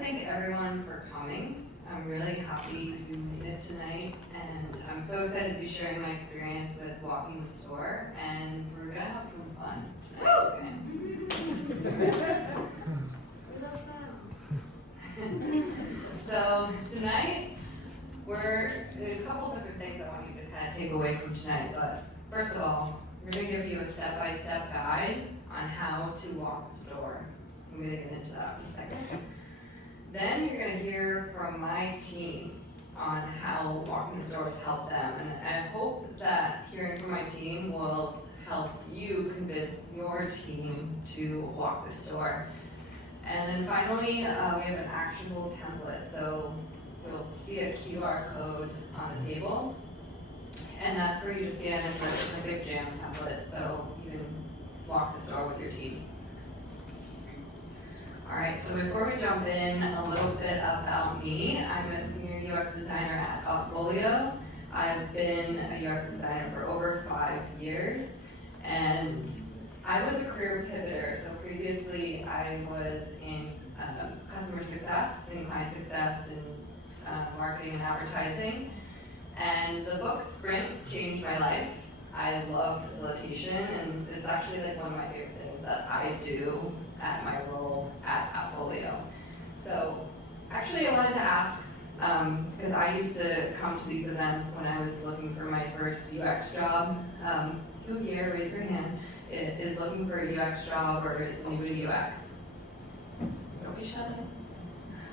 thank everyone for coming. I'm really happy you made it tonight, and I'm so excited to be sharing my experience with walking the store, and we're gonna have some fun tonight. So tonight, there's a couple different things I want you to kind of take away from tonight, but first of all, we're gonna give you a step-by-step guide on how to walk the store. I'm gonna get into that in a second. Then you're gonna hear from my team on how walking the store has helped them, and I hope that hearing from my team will help you convince your team to walk the store. And then finally, we have an actionable template. So you'll see a QR code on the table, and that's where you just scan. It's a big jam template, so you can walk the store with your team. All right, so before we jump in, a little bit about me. I'm a senior UX designer at AppFolio. I've been a UX designer for over 5 years, and I was a career pivoter. So previously, I was in customer success, and client success, and marketing and advertising. And the book Sprint changed my life. I love facilitation, and it's actually like one of my favorite things that I do at my role at AppFolio. So actually I wanted to ask, because I used to come to these events when I was looking for my first UX job. Who here, raise your hand, is looking for a UX job or is new to UX? Don't be shy.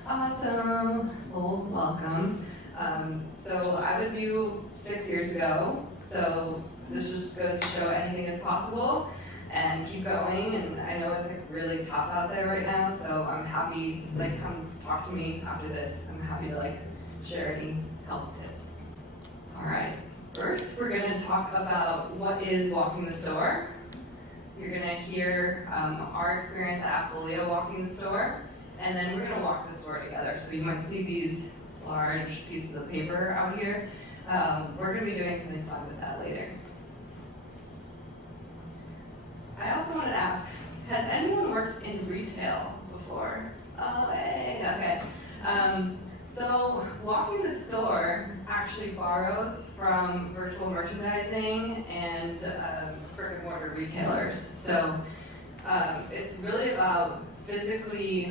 Awesome, well, welcome. So I was new 6 years ago, so this just goes to show anything is possible. And keep going, and I know it's like really tough out there right now, so I'm happy, come talk to me after this. I'm happy to share any help tips. All right, first we're gonna talk about what is walking the store. You're gonna hear our experience at AppFolio walking the store, and then we're gonna walk the store together. So you might see these large pieces of paper out here. We're gonna be doing something fun with that later. I also wanted to ask, has anyone worked in retail before? Oh, hey, okay. So walking the store actually borrows from virtual merchandising and brick and mortar retailers. So it's really about physically,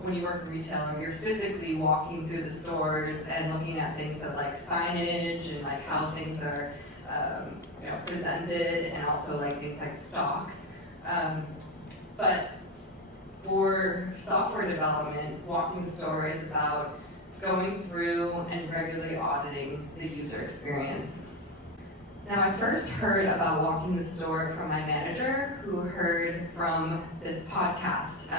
when you work in retail, you're physically walking through the stores and looking at things like signage and how things are presented, and also things like stock. But for software development, walking the store is about going through and regularly auditing the user experience. Now, I first heard about walking the store from my manager, who heard from this podcast.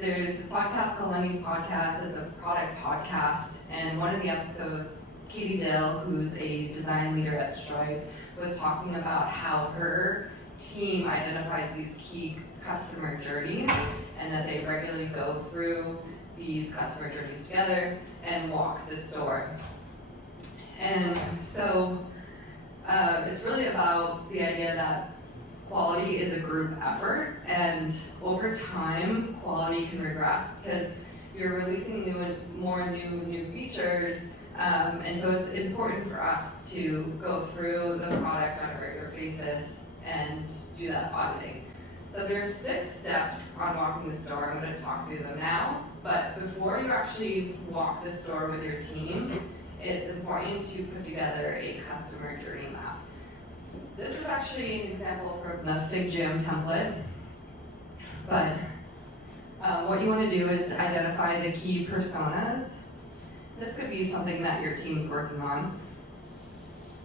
There's this podcast called Lenny's Podcast. It's a product podcast, and one of the episodes, Katie Dill, who's a design leader at Stripe, was talking about how her team identifies these key customer journeys, and that they regularly go through these customer journeys together and walk the store. And so it's really about the idea that quality is a group effort, and over time, quality can regress because you're releasing new features. And so it's important for us to go through the product on a regular basis and do that auditing. So there's 6 steps on walking the store. I'm going to talk through them now. But before you actually walk the store with your team, it's important to put together a customer journey map. This is actually an example from the Fig Jam template. But what you want to do is identify the key personas. This could be something that your team's working on,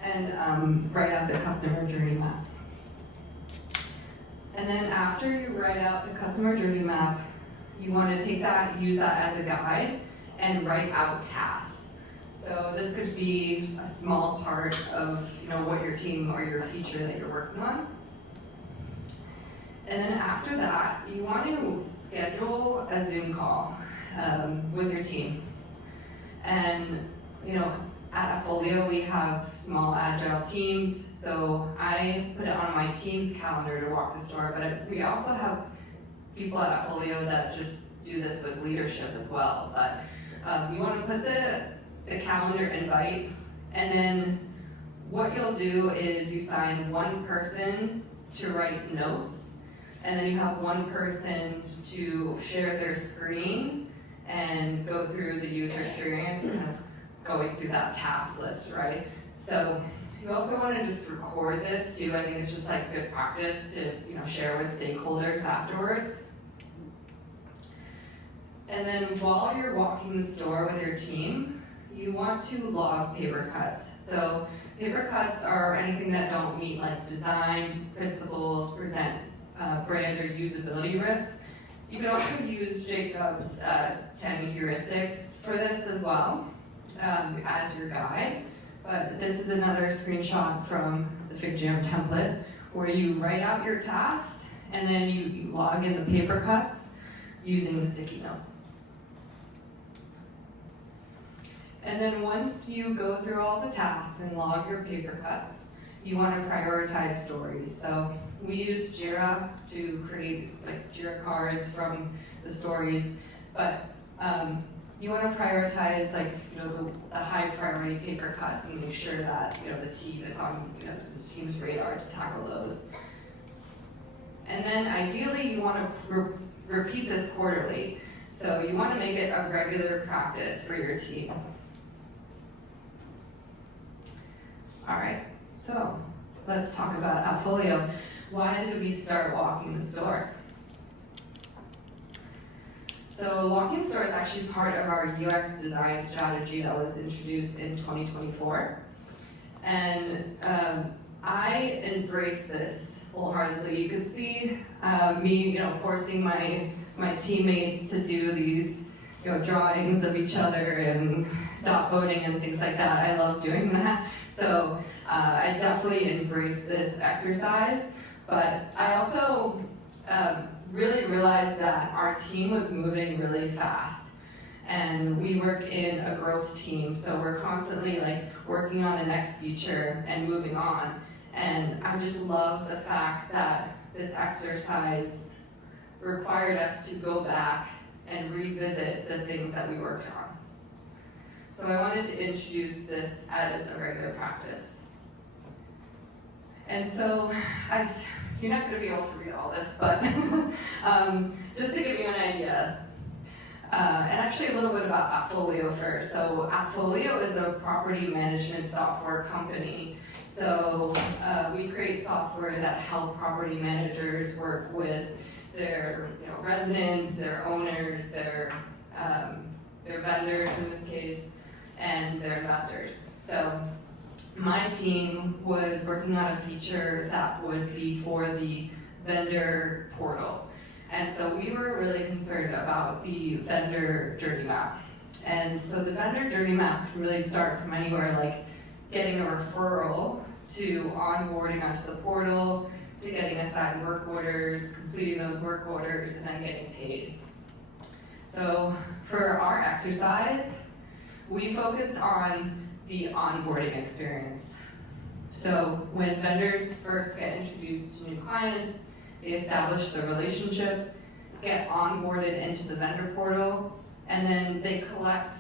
and write out the customer journey map. And then after you write out the customer journey map, you want to take that, use that as a guide, and write out tasks. So this could be a small part of what your team or your feature that you're working on. And then after that, you want to schedule a Zoom call with your team. And at AppFolio, we have small agile teams, so I put it on my team's calendar to walk the store, but we also have people at AppFolio that just do this with leadership as well. But you want to put the calendar invite, and then what you'll do is you assign one person to write notes, and then you have one person to share their screen and go through the user experience, kind of going through that task list, right? So you also want to just record this too. I think it's just like good practice to share with stakeholders afterwards. And then while you're walking the store with your team, you want to log paper cuts. So paper cuts are anything that don't meet like design principles, present brand or usability risks. You can also use Jacob's 10 heuristics for this as well as your guide. But this is another screenshot from the FigJam template where you write out your tasks and then you log in the paper cuts using the sticky notes. And then once you go through all the tasks and log your paper cuts, you want to prioritize stories. So we use Jira to create like Jira cards from the stories, but you want to prioritize like the high priority paper cuts and make sure that the team is on the team's radar to tackle those. And then ideally you want to repeat this quarterly. So you want to make it a regular practice for your team. All right, so let's talk about AppFolio. Why did we start walking the store? So walking the store is actually part of our UX design strategy that was introduced in 2024. And I embrace this wholeheartedly. You can see me, forcing my teammates to do these, drawings of each other and dot voting and things like that. I love doing that. So I definitely embrace this exercise. But I also really realized that our team was moving really fast. And we work in a growth team, so we're constantly working on the next feature and moving on. And I just love the fact that this exercise required us to go back and revisit the things that we worked on. So I wanted to introduce this as a regular practice. And so you're not going to be able to read all this, but just to give you an idea, and actually a little bit about AppFolio first. So AppFolio is a property management software company. So we create software that help property managers work with their residents, their owners, their vendors in this case, and their investors. So my team was working on a feature that would be for the vendor portal. And so we were really concerned about the vendor journey map. And so the vendor journey map can really start from anywhere like getting a referral to onboarding onto the portal, to getting assigned work orders, completing those work orders, and then getting paid. So for our exercise, we focused on the onboarding experience. So when vendors first get introduced to new clients, they establish the relationship, get onboarded into the vendor portal, and then they collect,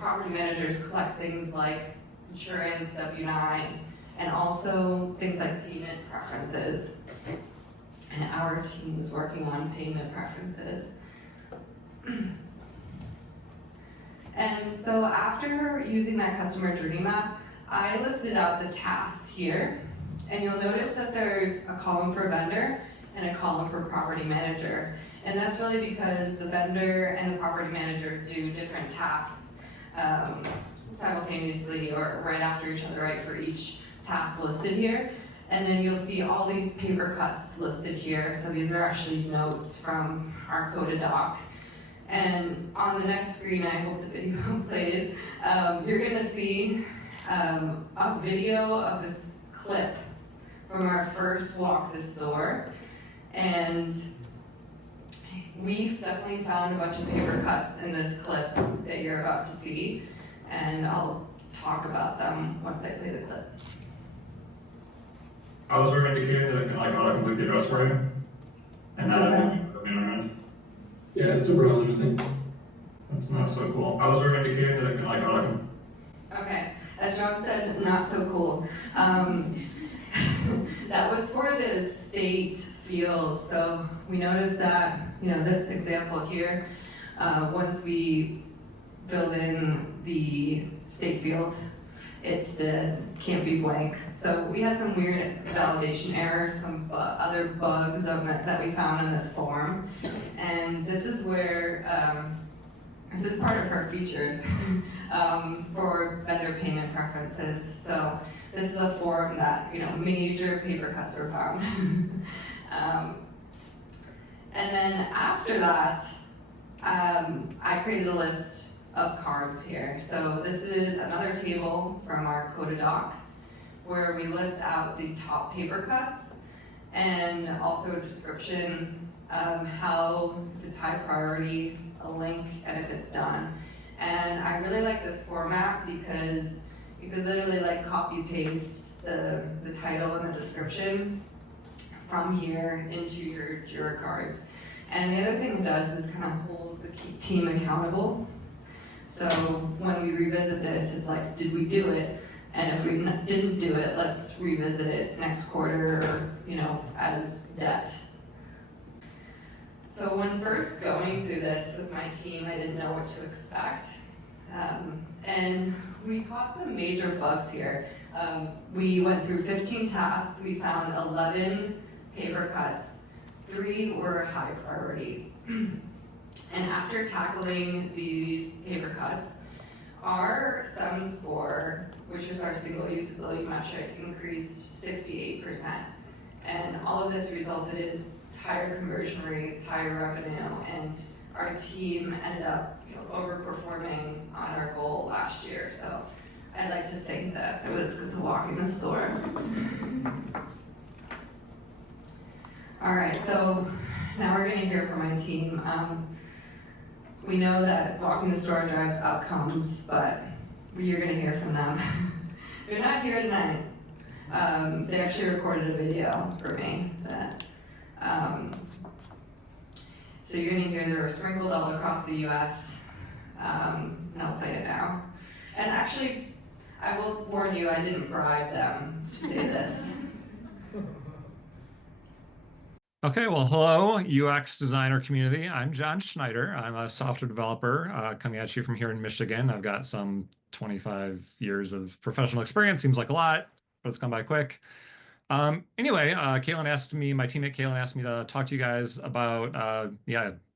property managers collect things like insurance, W-9, and also things like payment preferences. And our team was working on payment preferences. And so after using that customer journey map, I listed out the tasks here. And you'll notice that there's a column for vendor and a column for property manager. And that's really because the vendor and the property manager do different tasks simultaneously or right after each other, right, for each task listed here. And then you'll see all these paper cuts listed here. So these are actually notes from our Coda doc. And on the next screen, I hope the video plays, you're gonna see a video of this clip from our first walk the store. And we've definitely found a bunch of paper cuts in this clip that you're about to see. And I'll talk about them once I play the clip. I was already indicating that I complete the address for you, and that I didn't. Yeah, it's super interesting. That's not so cool. I was very indicating that I like them. Okay, as John said, not so cool. That was for the state field, so we noticed that, this example here, once we filled in the state field, it said can't be blank. So we had some weird validation errors, some other bugs that we found in this form. And this is where, this is part of her feature for vendor payment preferences. So this is a form that, major paper cuts were found. And then after that, I created a list of cards here. So this is another table from our Coda doc where we list out the top paper cuts and also a description, how if it's high priority, a link, and if it's done. And I really like this format because you could literally copy paste the title and the description from here into your Jira cards. And the other thing it does is kind of hold the team accountable. So when we revisit this, it's like, did we do it? And if we didn't do it, let's revisit it next quarter, or, as debt. So when first going through this with my team, I didn't know what to expect. And we caught some major bugs here. We went through 15 tasks, we found 11 paper cuts, 3 were high priority. And after tackling these paper cuts, our sum score, which is our single usability metric, increased 68%. And all of this resulted in higher conversion rates, higher revenue, and our team ended up overperforming on our goal last year. So I'd like to think that it was because of walking the store. All right, so now we're gonna hear from my team. We know that walking the store drives outcomes, but you're gonna hear from them. They're not here tonight. They actually recorded a video for me that, so you're gonna hear they were sprinkled all across the US, and I'll play it now. And actually, I will warn you, I didn't bribe them to say this. Okay, well, hello, UX designer community. I'm John Schneider. I'm a software developer coming at you from here in Michigan. I've got some 25 years of professional experience. Seems like a lot, but it's gone by quick. Anyway, my teammate Kaitlyn asked me to talk to you guys about,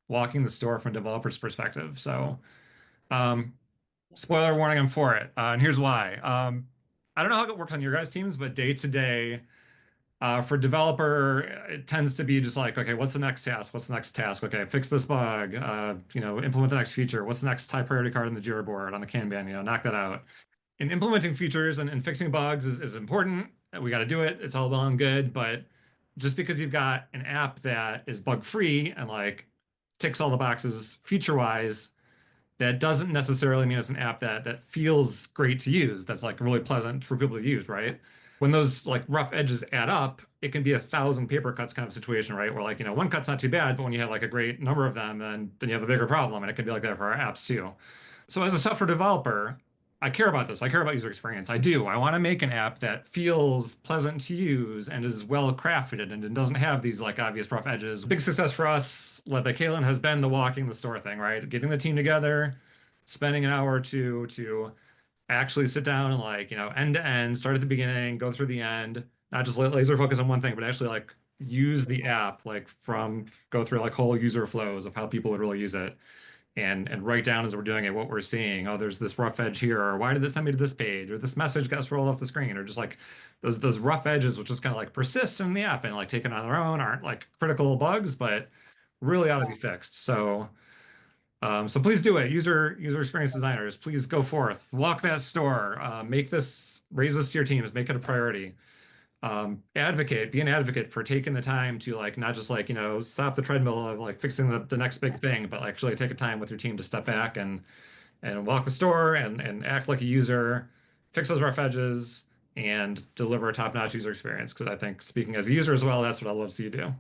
walking the store from a developer's perspective. So, um, spoiler warning, I'm for it. And here's why. I don't know how it works on your guys' teams, but day to day, for developer, it tends to be just like, okay, what's the next task? What's the next task? Okay, fix this bug. Implement the next feature. What's the next high priority card on the Jira board on the Kanban? Knock that out. And implementing features and fixing bugs is important. We got to do it. It's all well and good, but just because you've got an app that is bug free and ticks all the boxes feature wise, that doesn't necessarily mean it's an app that feels great to use. That's really pleasant for people to use, right? When those rough edges add up, it can be 1,000 paper cuts kind of situation, right? Where one cut's not too bad, but when you have a great number of them, then you have a bigger problem, and it can be like that for our apps too. So as a software developer, I care about this. I care about user experience. I do. I want to make an app that feels pleasant to use and is well crafted and it doesn't have these obvious rough edges. Big success for us, led by Kaitlyn, has been the walking the store thing, right? Getting the team together, spending an hour or two to actually sit down and end to end, start at the beginning, go through the end, not just laser focus on one thing, but actually use the app from go through whole user flows of how people would really use it and write down as we're doing it what we're seeing. Oh, there's this rough edge here, or why did this send me to this page, or this message got scrolled off the screen, or just those rough edges which just kind of persist in the app and taken on their own aren't critical bugs, but really ought to be fixed. So please do it. User experience designers, please go forth, walk that store, raise this to your teams, make it a priority. Be an advocate for taking the time to not just stop the treadmill of fixing the next big thing, but actually take a time with your team to step back and walk the store and act like a user, fix those rough edges, and deliver a top-notch user experience. Because I think speaking as a user as well, that's what I love to see you do.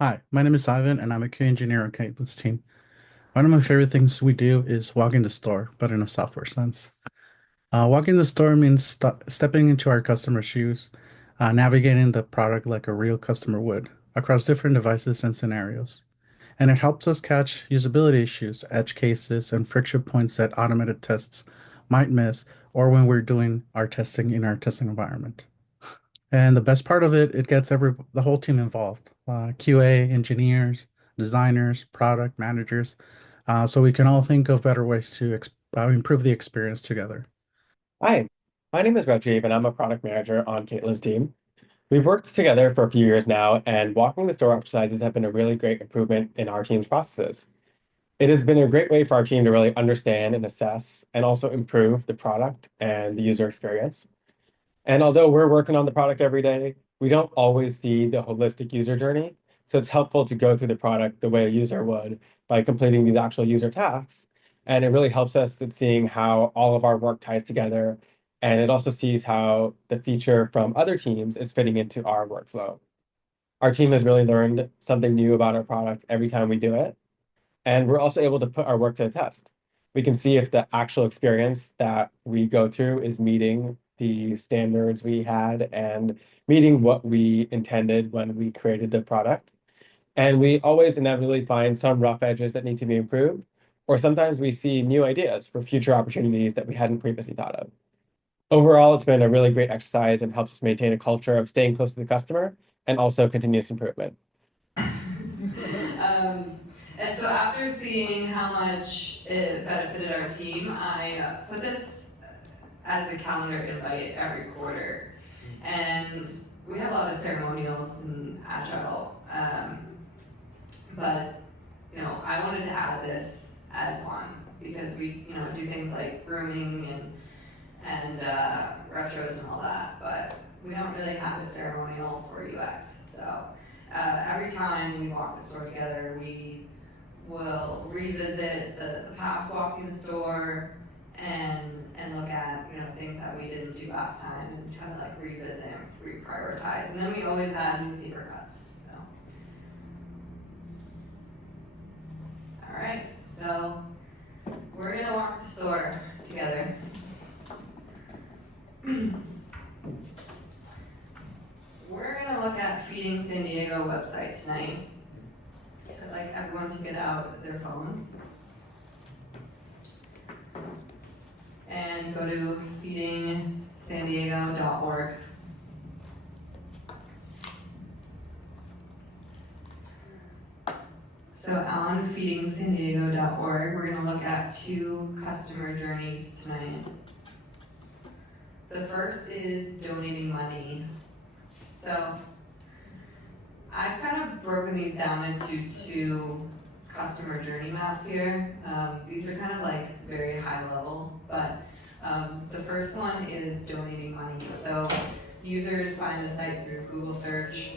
Hi, my name is Ivan, and I'm a QA engineer on Kaitlyn's team. One of my favorite things we do is walk in the store, but in a software sense. Walking the store means stepping into our customer's shoes, navigating the product like a real customer would, across different devices and scenarios. And it helps us catch usability issues, edge cases, and friction points that automated tests might miss, or when we're doing our testing in our testing environment. And the best part of it, it gets the whole team involved, QA, engineers, designers, product managers, so we can all think of better ways to improve the experience together. Hi, my name is Rajiv, and I'm a product manager on Kaitlyn's team. We've worked together for a few years now, and walking the store exercises have been a really great improvement in our team's processes. It has been a great way for our team to really understand and assess and also improve the product and the user experience. And although we're working on the product every day, we don't always see the holistic user journey. So it's helpful to go through the product the way a user would by completing these actual user tasks. And it really helps us in seeing how all of our work ties together. And it also sees how the feature from other teams is fitting into our workflow. Our team has really learned something new about our product every time we do it. And we're also able to put our work to the test. We can see if the actual experience that we go through is meeting the standards we had and meeting what we intended when we created the product. And we always inevitably find some rough edges that need to be improved, or sometimes we see new ideas for future opportunities that we hadn't previously thought of. Overall, it's been a really great exercise and helps us maintain a culture of staying close to the customer and also continuous improvement. And so after seeing how much it benefited our team, I put this as a calendar invite every quarter. And we have a lot of ceremonials in agile, but I wanted to add this as one because we do things like grooming and retros and all that, but we don't really have a ceremonial for UX. So every time we walk the store together, we will revisit the past walking the store and look at things that we didn't do last time and kind of like revisit and reprioritize. And then we always add new paper cuts. So all right, so we're gonna walk the store together. We're gonna look at Feeding San Diego website tonight. I'd like everyone to get out their phones and go to feedingsandiego.org. So on feedingsandiego.org, we're going to look at 2 customer journeys tonight. The first is donating money. So I've kind of broken these down into 2 customer journey maps here. These are kind of like very high level, but the first one is donating money. So users find the site through Google search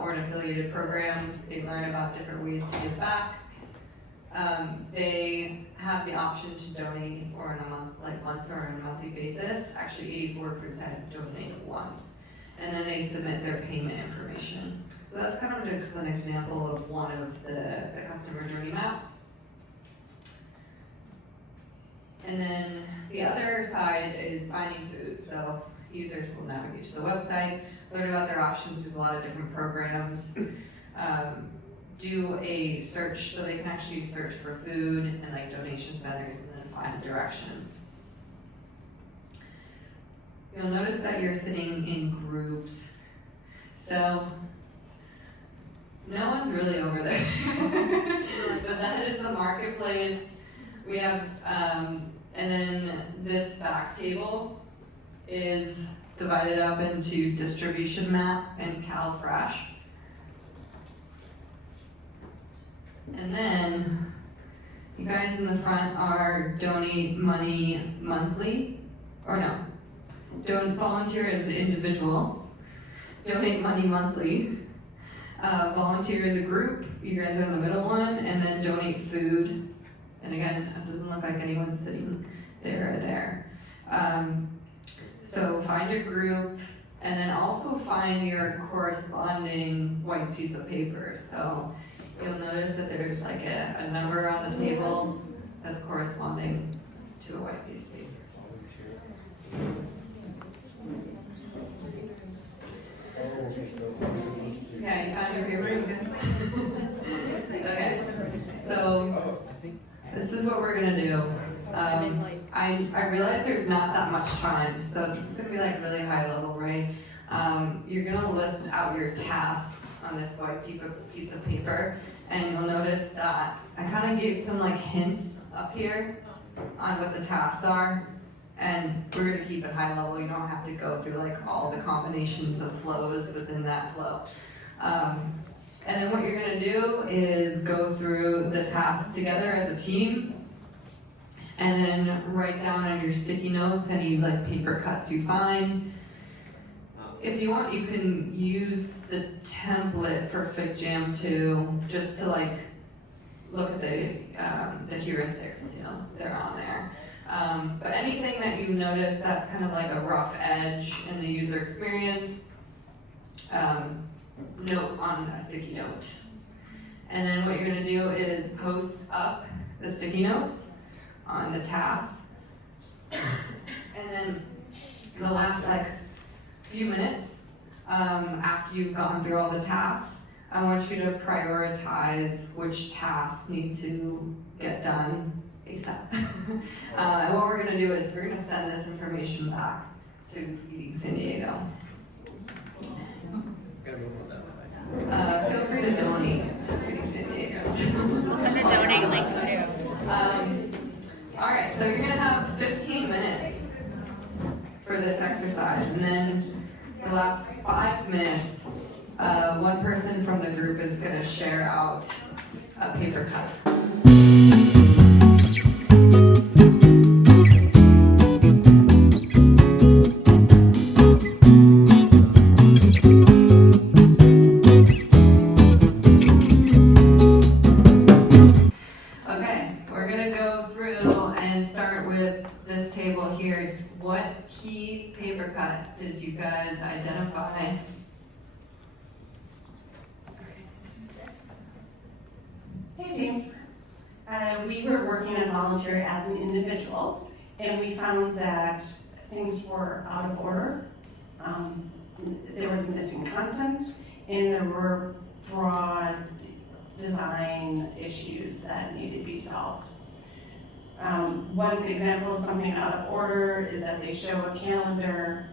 or an affiliated program. They learn about different ways to give back. They have the option to donate or in a month, like once or on a monthly basis. Actually, 84% donate once. And then they submit their payment information. So that's kind of just an example of one of the customer journey maps. And then the other side is finding food. So users will navigate to the website, learn about their options. There's a lot of different programs. Do a search so they can actually search for food and like donation centers and then find directions. You'll notice that you're sitting in groups. So no one's really over there. But that is the marketplace. We have, and then this back table is divided up into distribution map and CalFresh. And then you guys in the front are donate money monthly, or no, don't volunteer as an individual, donate money monthly, volunteer as a group, you guys are in the middle one, and then donate food. And again, it doesn't look like anyone's sitting there or there. So find a group And then also find your corresponding white piece of paper. So you'll notice that there's like a number on the table that's corresponding to a white piece of paper. Yeah, you found your paper? You good? Okay, so this is what we're gonna do. I realize there's not that much time, so this is gonna be like really high level, right? You're gonna list out your tasks on this white piece of paper, and you'll notice that I kind of gave some like hints up here on what the tasks are, and we're gonna keep it high level. You don't have to go through like all the combinations of flows within that flow. And then what you're gonna do is go through the tasks together as a team, and then write down on your sticky notes any like paper cuts you find. If you want, you can use the template for FigJam too, just to like look at the heuristics too. They're on there. But anything that you notice that's kind of like a rough edge in the user experience, note on a sticky note. And then what you're gonna do is post up the sticky notes on the tasks. And then the last like few minutes after you've gone through all the tasks, I want you to prioritize which tasks need to get done ASAP. And what we're gonna do is we're gonna send this information back to Feeding San Diego. Feel free to donate to Feeding San Diego. We'll send the donate links too. All right, so you're gonna have 15 minutes for this exercise, and then the last 5 minutes, one person from the group is gonna share out a paper cut. What key paper cut did you guys identify? Hey team. We were working on volunteer as an individual, and we found that things were out of order. There was missing content, and there were broad design issues that needed to be solved. One example of something out of order is that they show a calendar,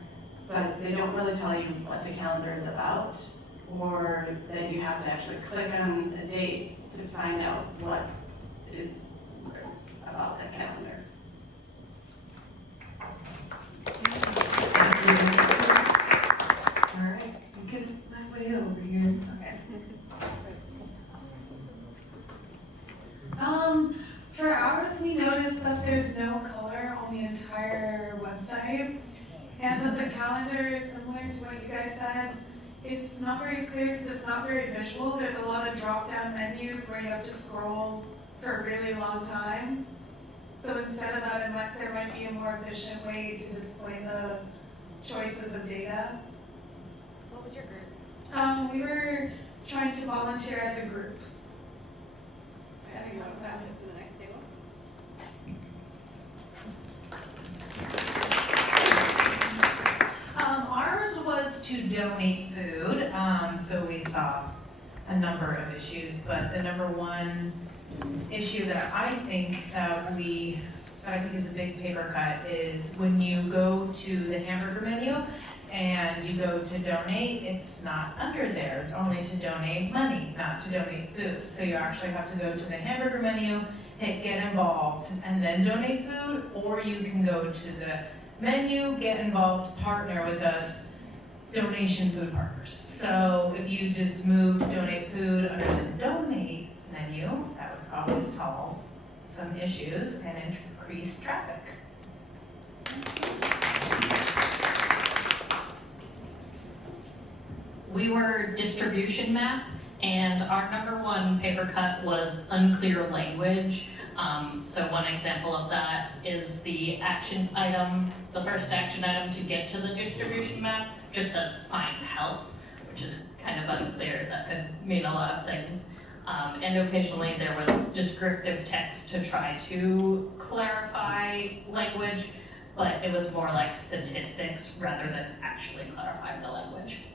but they don't really tell you what the calendar is about, or that you have to actually click on a date to find out what is about that calendar. All right, you can my way over here. Okay. For ours, we noticed that there's no color on the entire website, and that the calendar is similar to what you guys said. It's not very clear because it's not very visual. There's a lot of drop-down menus where you have to scroll for a really long time. So instead of that, there might be a more efficient way to display the choices of data. What was your group? We were trying to volunteer as a group. I think that was that. To the next table. Ours was to donate food, so we saw a number of issues, but the number one issue that I think is a big paper cut is when you go to the hamburger menu and you go to donate, it's not under there. It's only to donate money, not to donate food. So you actually have to go to the hamburger menu, hit get involved, and then donate food, or you can go to the menu, get involved, partner with us, donation food partners. So if you just move donate food under the donate menu, that would probably solve some issues and increase traffic. We were distribution map, and our number one paper cut was unclear language. So one example of that is the action item, the first action item to get to the distribution map just says find help, which is kind of unclear. That could mean a lot of things. And occasionally there was descriptive text to try to clarify language, but it was more like statistics rather than actually clarifying the language.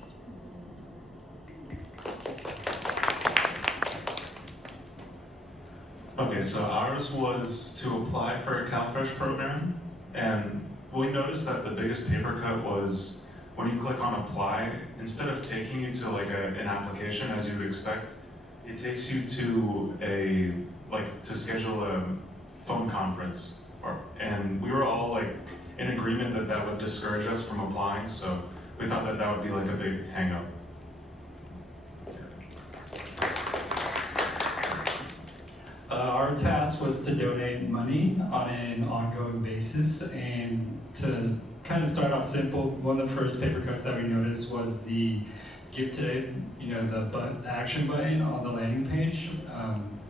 Okay, so ours was to apply for a CalFresh program, and we noticed that the biggest paper cut was when you click on apply, instead of taking you to like an application as you would expect, it takes you to to schedule a phone conference, and we were all like in agreement that that would discourage us from applying, so we thought that that would be like a big hang up. Our task was to donate money on an ongoing basis, and to kind of start off simple, one of the first paper cuts that we noticed was the Give Today, the action button on the landing page.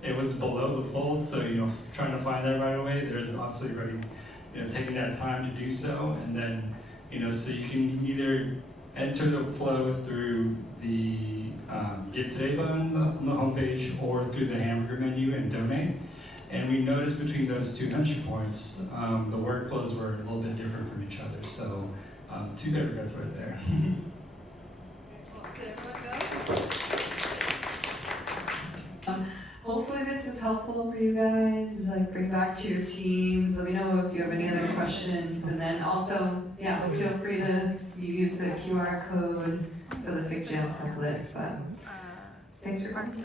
It was below the fold, so trying to find that right away, there's obviously already taking that time to do so, and then so you can either enter the flow through the Give Today button on the homepage or through the hamburger menu and donate. And we noticed between those two entry points, the workflows were a little bit different from each other. So 2 paper cuts right there. Hopefully this was helpful for you guys to bring back to your teams. Let me know if you have any other questions, and then also, feel free to use the QR code for the FigJam template. But thanks for coming.